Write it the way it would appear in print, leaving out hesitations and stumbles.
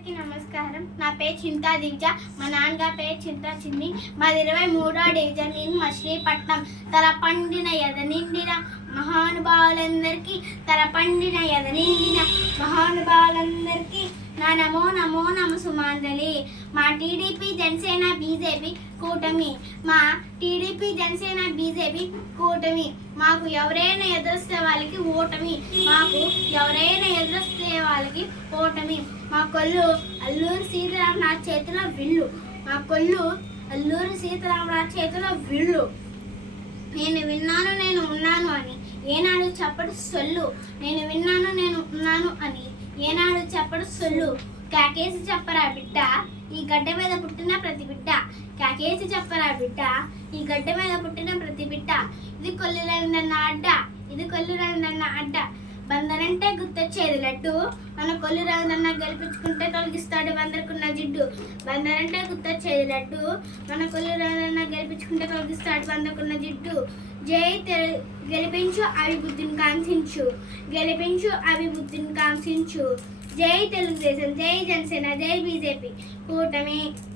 అందరికీ నమస్కారం. నా పేరు చింతా దివ్య. మా నాన్నగారి పేరు చింతా చిన్ని. మాది 23వ డివిజన్ ఇన్ మచిలీపట్నం. తల పండిన ఎద నిండిన మహానుభావులందరికీ మహానుభావులందరికీ నా నమో నమో నమ సుమాంజలి. మా టీడీపీ జనసేన బీజేపీ కూటమి మాకు ఎవరైనా ఎదురొస్తే వాళ్ళకి ఓటమి. మా కొల్లు అల్లూరి సీతారామరాజు చేతిలో విల్లు. నేను విన్నాను నేను ఉన్నాను అని ఏనాడు చెప్పడు సొల్లు. కాకేసి చెప్పరా బిడ్డ, ఈ గడ్డ మీద పుట్టిన ప్రతి బిడ్డ. ఇది కొల్లు రవీంద్రన్న అడ్డ. బందరంటే గుర్తొచ్చేది లడ్డు. మన కొల్లు రవీంద్రన్న గెలిపించుకుంటే తొలగిస్తాడు బందరుకున్న జిడ్డు. గెలిపించు అభివృద్ధిని కాంక్షించు. జై తెలుగుదేశం, జై జనసేన, జై బీజేపీ కూటమి.